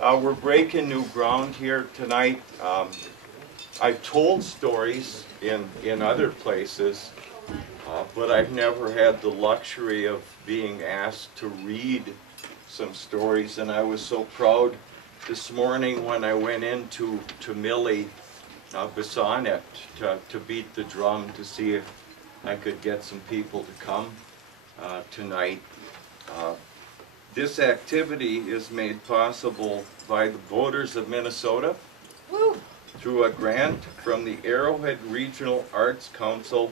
We're breaking new ground here tonight. I've told stories in other places, but I've never had the luxury of being asked to read some stories, and I was so proud this morning when I went into Millie Bissonnet to beat the drum to see if I could get some people to come tonight. This activity is made possible by the voters of Minnesota through a grant from the Arrowhead Regional Arts Council,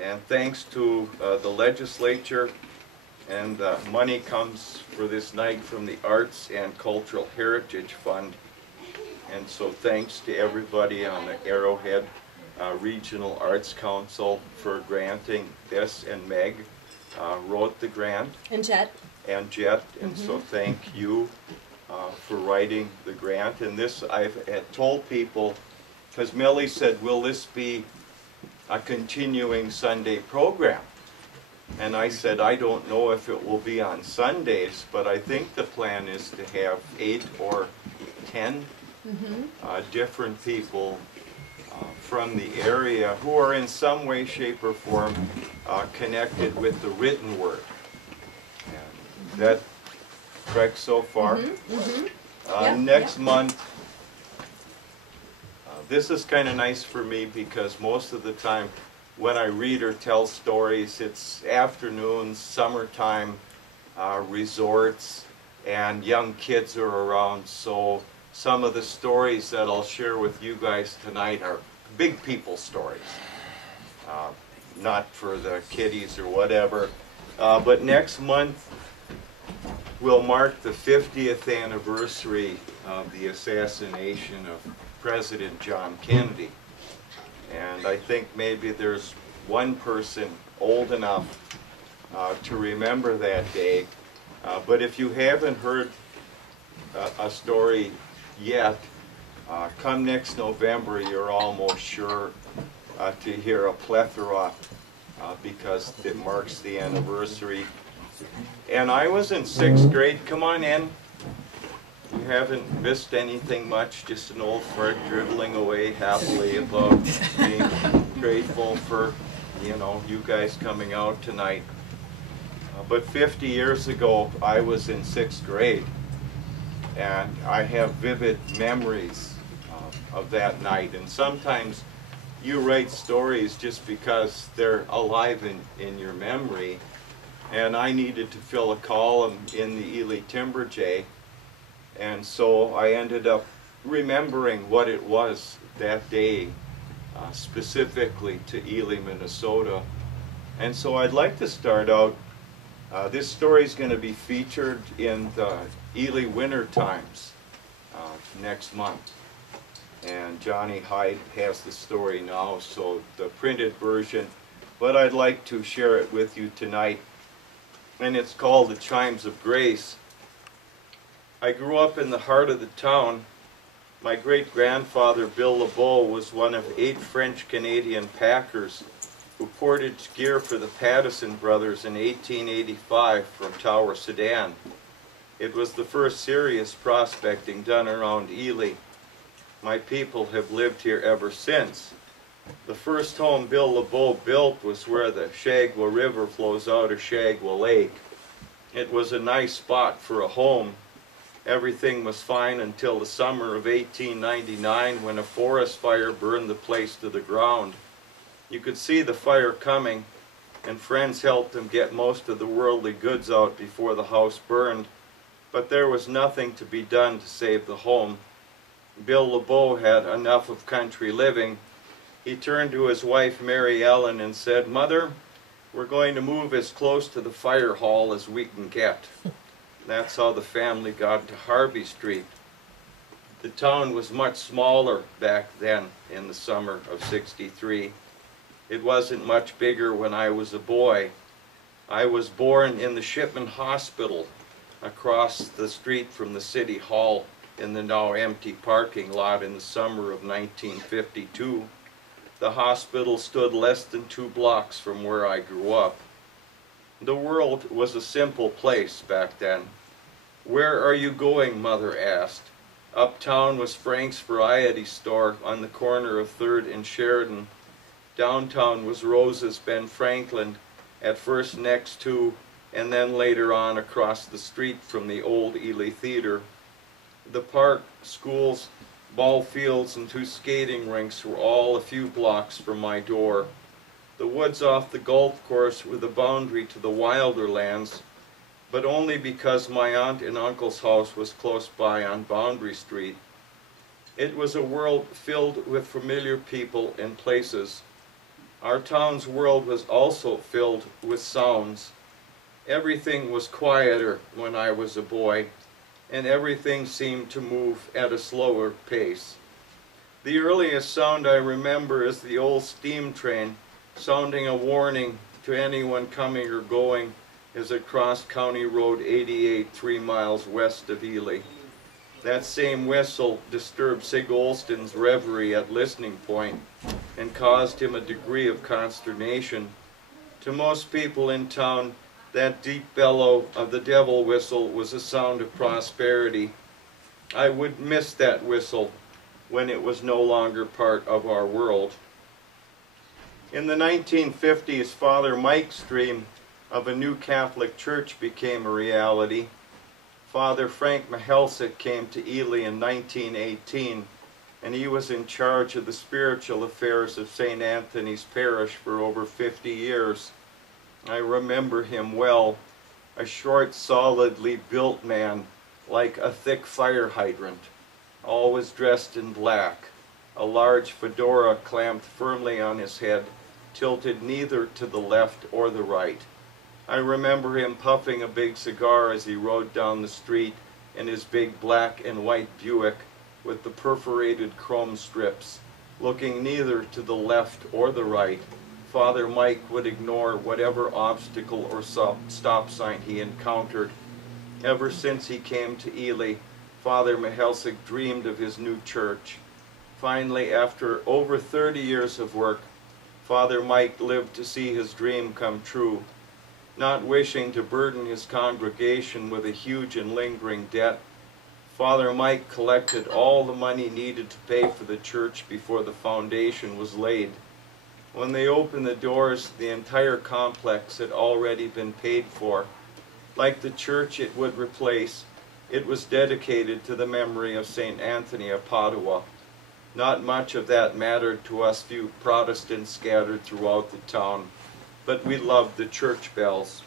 and thanks to the legislature, and money comes for this night from the Arts and Cultural Heritage Fund. And so thanks to everybody on the Arrowhead Regional Arts Council for granting this, and Meg wrote the grant. And Jet. And Jet, and so thank you for writing the grant. And this, I've had told people, because Millie said, will this be a continuing Sunday program? And I said, I don't know if it will be on Sundays, but I think the plan is to have 8 or 10 different people from the area who are in some way, shape, or form connected with the written word. And that correct so far? Next month, this is kind of nice for me because most of the time when I read or tell stories, it's afternoons, summertime, resorts, and young kids are around. So some of the stories that I'll share with you guys tonight are big people stories, not for the kiddies or whatever. But next month will mark the 50th anniversary of the assassination of President John Kennedy. And I think maybe there's one person old enough to remember that day. But if you haven't heard a story yet, come next November, you're almost sure to hear a plethora because it marks the anniversary. And I was in 6th grade. Come on in. You haven't missed anything much, just an old fart dribbling away happily about being grateful for, you know, you guys coming out tonight. But 50 years ago, I was in 6th grade, and I have vivid memories of that night. And sometimes you write stories just because they're alive in your memory. And I needed to fill a column in the Ely Timber Jay. And so I ended up remembering what it was that day, specifically to Ely, Minnesota. And so I'd like to start out, this story is going to be featured in the Ely Winter Times next month. And Johnny Hyde has the story now, so the printed version, but I'd like to share it with you tonight. And it's called The Chimes of Grace. I grew up in the heart of the town. My great-grandfather, Bill LeBeau, was one of 8 French-Canadian packers who portaged gear for the Pattison brothers in 1885 from Tower, Sudan. It was the first serious prospecting done around Ely. My people have lived here ever since. The first home Bill LeBeau built was where the Shagwa River flows out of Shagwa Lake. It was a nice spot for a home. Everything was fine until the summer of 1899 when a forest fire burned the place to the ground. You could see the fire coming, and friends helped him get most of the worldly goods out before the house burned, but there was nothing to be done to save the home. Bill LeBeau had enough of country living. He turned to his wife, Mary Ellen, and said, "Mother, we're going to move as close to the fire hall as we can get." That's how the family got to Harvey Street. The town was much smaller back then in the summer of '63. It wasn't much bigger when I was a boy. I was born in the Shipman Hospital across the street from the City Hall in the now empty parking lot in the summer of 1952. The hospital stood less than 2 blocks from where I grew up. The world was a simple place back then. "Where are you going?" Mother asked. Uptown was Frank's Variety Store on the corner of 3rd and Sheridan. Downtown was Rose's Ben Franklin, at first next to and then later on across the street from the old Ely Theater. The park, schools, ball fields, and 2 skating rinks were all a few blocks from my door. The woods off the golf course were the boundary to the wilder lands, but only because my aunt and uncle's house was close by on Boundary Street. It was a world filled with familiar people and places. Our town's world was also filled with sounds. Everything was quieter when I was a boy, and everything seemed to move at a slower pace. The earliest sound I remember is the old steam train sounding a warning to anyone coming or going as it crossed County Road 88 3 miles west of Ely. That same whistle disturbed Sig Olston's reverie at Listening Point and caused him a degree of consternation. To most people in town, that deep bellow of the devil whistle was a sound of prosperity. I would miss that whistle when it was no longer part of our world. In the 1950s, Father Mike's dream of a new Catholic church became a reality. Father Frank Mihalsic came to Ely in 1918, and he was in charge of the spiritual affairs of St. Anthony's Parish for over 50 years. I remember him well, a short, solidly built man, like a thick fire hydrant, always dressed in black, a large fedora clamped firmly on his head, tilted neither to the left or the right. I remember him puffing a big cigar as he rode down the street in his big black and white Buick with the perforated chrome strips. Looking neither to the left or the right, Father Mike would ignore whatever obstacle or stop sign he encountered. Ever since he came to Ely, Father Mihalsic dreamed of his new church. Finally, after over 30 years of work, Father Mike lived to see his dream come true. Not wishing to burden his congregation with a huge and lingering debt, Father Mike collected all the money needed to pay for the church before the foundation was laid. When they opened the doors, the entire complex had already been paid for. Like the church it would replace, it was dedicated to the memory of St. Anthony of Padua. Not much of that mattered to us few Protestants scattered throughout the town, but we loved the church bells.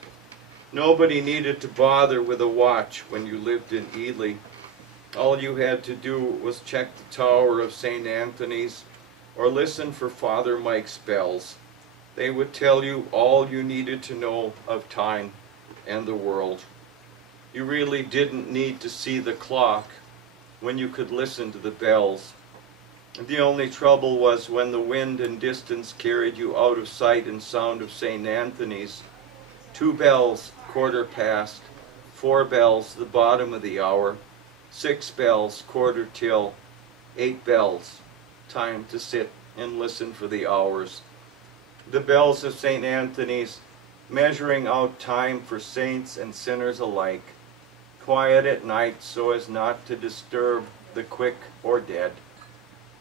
Nobody needed to bother with a watch when you lived in Ely. All you had to do was check the tower of St. Anthony's or listen for Father Mike's bells. They would tell you all you needed to know of time and the world. You really didn't need to see the clock when you could listen to the bells. The only trouble was when the wind and distance carried you out of sight and sound of St. Anthony's. 2 bells, 1/4 past, 4 bells, the bottom of the hour, 6 bells, 1/4 till, 8 bells, time to sit and listen for the hours. The bells of St. Anthony's, measuring out time for saints and sinners alike, quiet at night so as not to disturb the quick or dead.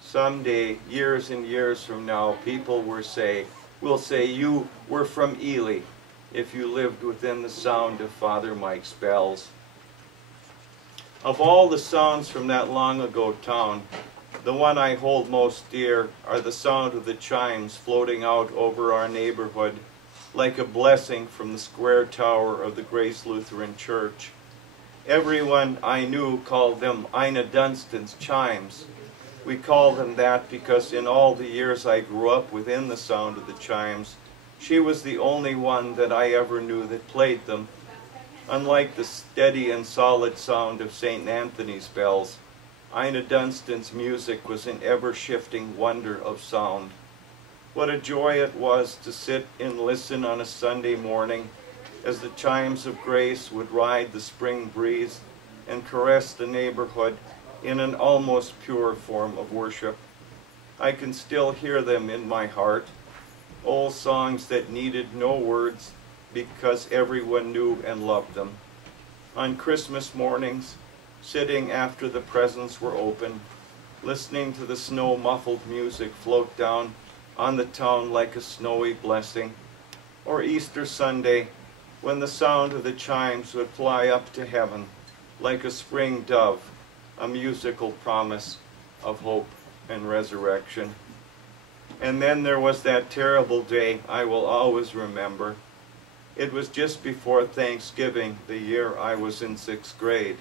Someday, years and years from now, people will say you were from Ely if you lived within the sound of Father Mike's bells. Of all the sounds from that long ago town, the one I hold most dear are the sound of the chimes floating out over our neighborhood like a blessing from the square tower of the Grace Lutheran Church. Everyone I knew called them Ina Dunstan's chimes. We call them that because in all the years I grew up within the sound of the chimes, she was the only one that I ever knew that played them. Unlike the steady and solid sound of St. Anthony's bells, Ina Dunstan's music was an ever-shifting wonder of sound. What a joy it was to sit and listen on a Sunday morning as the chimes of grace would ride the spring breeze and caress the neighborhood in an almost pure form of worship. I can still hear them in my heart, old songs that needed no words because everyone knew and loved them. on Christmas mornings, sitting after the presents were open, listening to the snow-muffled music float down on the town like a snowy blessing, or Easter Sunday, when the sound of the chimes would fly up to heaven like a spring dove, a musical promise of hope and resurrection. And then there was that terrible day I will always remember. It was just before Thanksgiving, the year I was in 6th grade.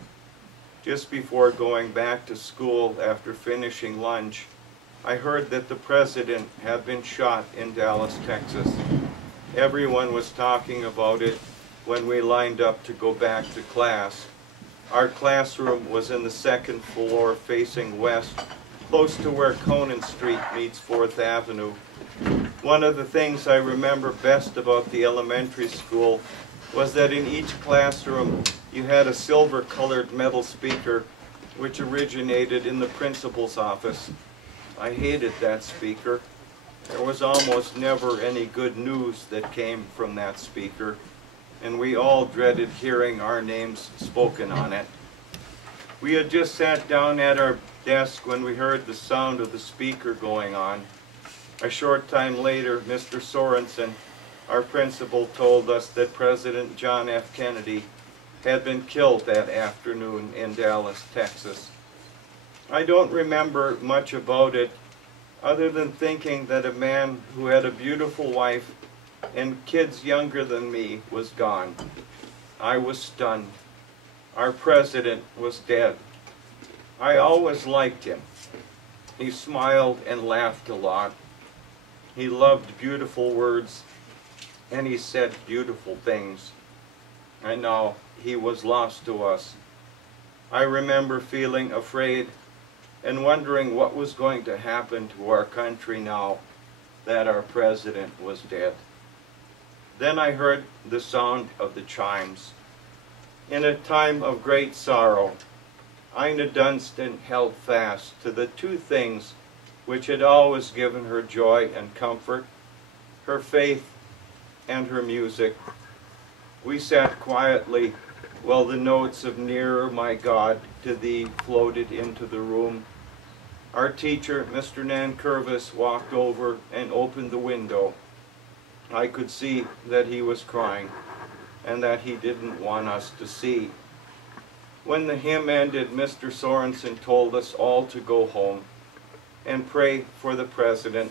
Just before going back to school after finishing lunch, I heard that the president had been shot in Dallas, Texas. Everyone was talking about it when we lined up to go back to class. Our classroom was in the 2nd floor facing west, close to where Conan Street meets 4th Avenue. One of the things I remember best about the elementary school was that in each classroom you had a silver-colored metal speaker which originated in the principal's office. I hated that speaker. There was almost never any good news that came from that speaker, and we all dreaded hearing our names spoken on it. We had just sat down at our desk when we heard the sound of the speaker going on. A short time later, Mr. Sorensen, our principal, told us that President John F. Kennedy had been killed that afternoon in Dallas, Texas. I don't remember much about it, other than thinking that a man who had a beautiful wife and kids younger than me was gone. I was stunned. Our president was dead. I always liked him. He smiled and laughed a lot. He loved beautiful words, and he said beautiful things. I know he was lost to us. I remember feeling afraid and wondering what was going to happen to our country now that our president was dead. Then I heard the sound of the chimes. In a time of great sorrow, Ina Dunstan held fast to the two things which had always given her joy and comfort, her faith and her music. We sat quietly while the notes of "Nearer, My God, to Thee" floated into the room. Our teacher, Mr. Nankervis, walked over and opened the window. I could see that he was crying and that he didn't want us to see. When the hymn ended, Mr. Sorensen told us all to go home and pray for the president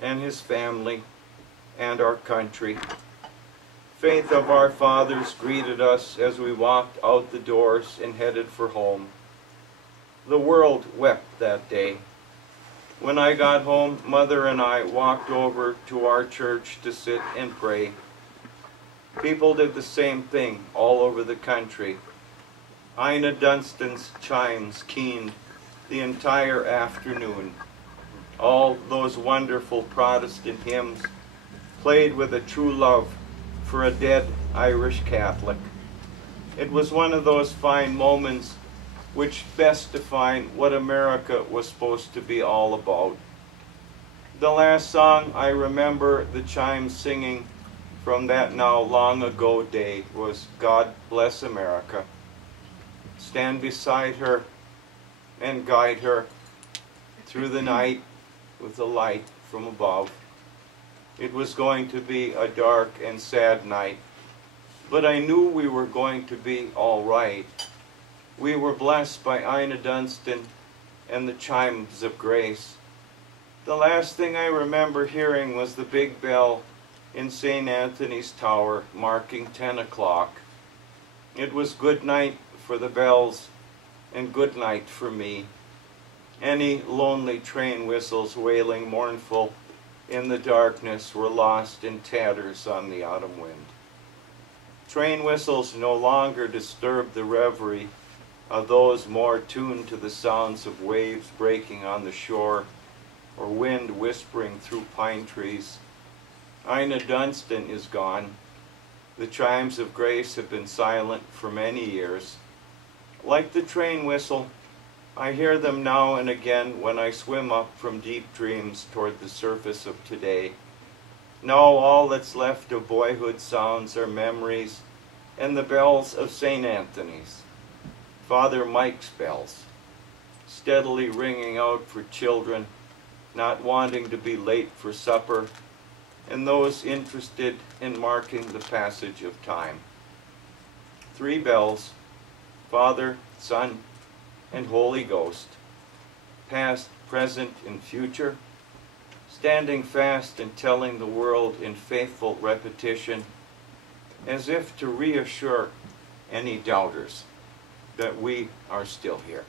and his family and our country. Faith of our fathers greeted us as we walked out the doors and headed for home. The world wept that day. When I got home, Mother and I walked over to our church to sit and pray. People did the same thing all over the country. Ina Dunstan's chimes keened the entire afternoon. All those wonderful Protestant hymns played with a true love for a dead Irish Catholic. It was one of those fine moments which best define what America was supposed to be all about. The last song I remember the chimes singing from that now long ago day was "God Bless America." Stand beside her and guide her through the night with the light from above. It was going to be a dark and sad night, but I knew we were going to be all right. We were blessed by Ina Dunstan and the chimes of grace. The last thing I remember hearing was the big bell in St. Anthony's Tower marking 10 o'clock. It was good night for the bells and good night for me. Any lonely train whistles wailing mournful in the darkness were lost in tatters on the autumn wind. Train whistles no longer disturbed the reverie of those more tuned to the sounds of waves breaking on the shore or wind whispering through pine trees. Ina Dunstan is gone. The chimes of grace have been silent for many years. Like the train whistle, I hear them now and again when I swim up from deep dreams toward the surface of today. Now all that's left of boyhood sounds are memories and the bells of St. Anthony's, Father Mike's bells, steadily ringing out for children not wanting to be late for supper, and those interested in marking the passage of time. 3 bells, Father, Son, and Holy Ghost, past, present, and future, standing fast and telling the world in faithful repetition, as if to reassure any doubters that we are still here.